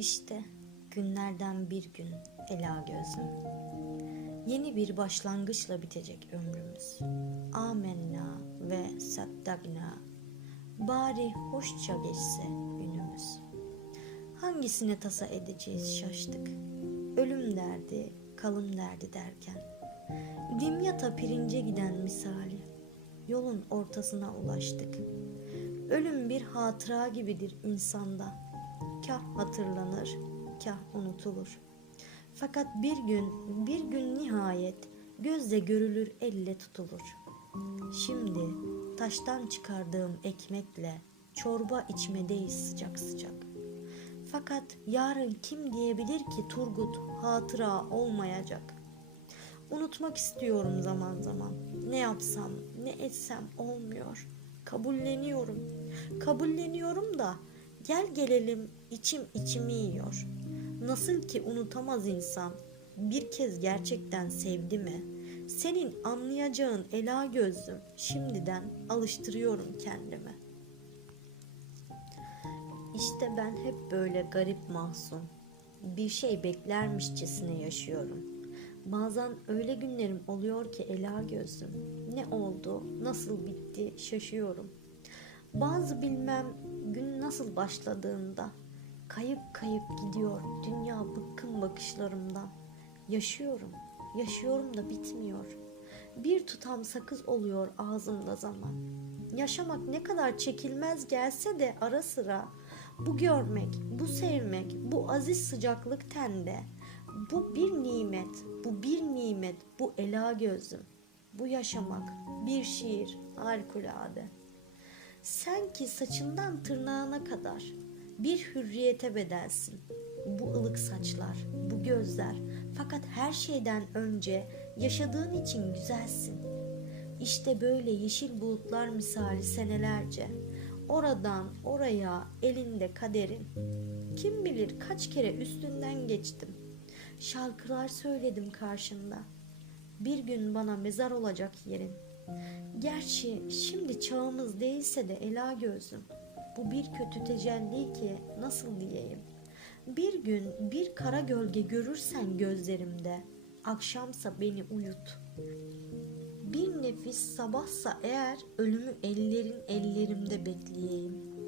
İşte günlerden bir gün Ela gözüm. Yeni bir başlangıçla bitecek ömrümüz. Amenna ve saddagna. Bari hoşça geçse günümüz. Hangisine tasa edeceğiz şaştık. Ölüm derdi, kalım derdi derken. Dimyata pirince giden misali. Yolun ortasına ulaştık. Ölüm bir hatıra gibidir insanda. Kah hatırlanır, kah unutulur. Fakat bir gün, bir gün nihayet gözle görülür, elle tutulur. Şimdi taştan çıkardığım ekmekle çorba içmedeyiz sıcak sıcak. Fakat yarın kim diyebilir ki Turgut hatıra olmayacak. Unutmak istiyorum zaman zaman. Ne yapsam, ne etsem olmuyor. Kabulleniyorum. Kabulleniyorum da gel gelelim içim içimi yiyor. Nasıl ki unutamaz insan bir kez gerçekten sevdi mi? Senin anlayacağın ela gözlüm şimdiden alıştırıyorum kendimi. İşte ben hep böyle garip mahzun. Bir şey beklermişçesine yaşıyorum. Bazen öyle günlerim oluyor ki ela gözüm. Ne oldu, nasıl bitti şaşıyorum. Bazı bilmem gün nasıl başladığında kayıp kayıp gidiyor dünya bıkkın bakışlarımdan. Yaşıyorum, yaşıyorum da bitmiyor. Bir tutam sakız oluyor ağzımda zaman. Yaşamak ne kadar çekilmez gelse de ara sıra bu görmek, bu sevmek, bu aziz sıcaklık tende. Bu bir nimet, bu bir nimet, bu ela gözüm. Bu yaşamak bir şiir harikulade. Sen ki saçından tırnağına kadar bir hürriyete bedelsin. Bu ılık saçlar, bu gözler fakat her şeyden önce yaşadığın için güzelsin. İşte böyle yeşil bulutlar misali senelerce oradan oraya elinde kaderin. Kim bilir kaç kere üstünden geçtim. Şarkılar söyledim karşında. Bir gün bana mezar olacak yerin. Gerçi şimdi çağımız değilse de ela gözüm. Bu bir kötü tecelli ki nasıl diyeyim. Bir gün bir kara gölge görürsen gözlerimde, akşamsa beni uyut. Bir nefis sabahsa eğer ölümü ellerin ellerimde bekleyeyim.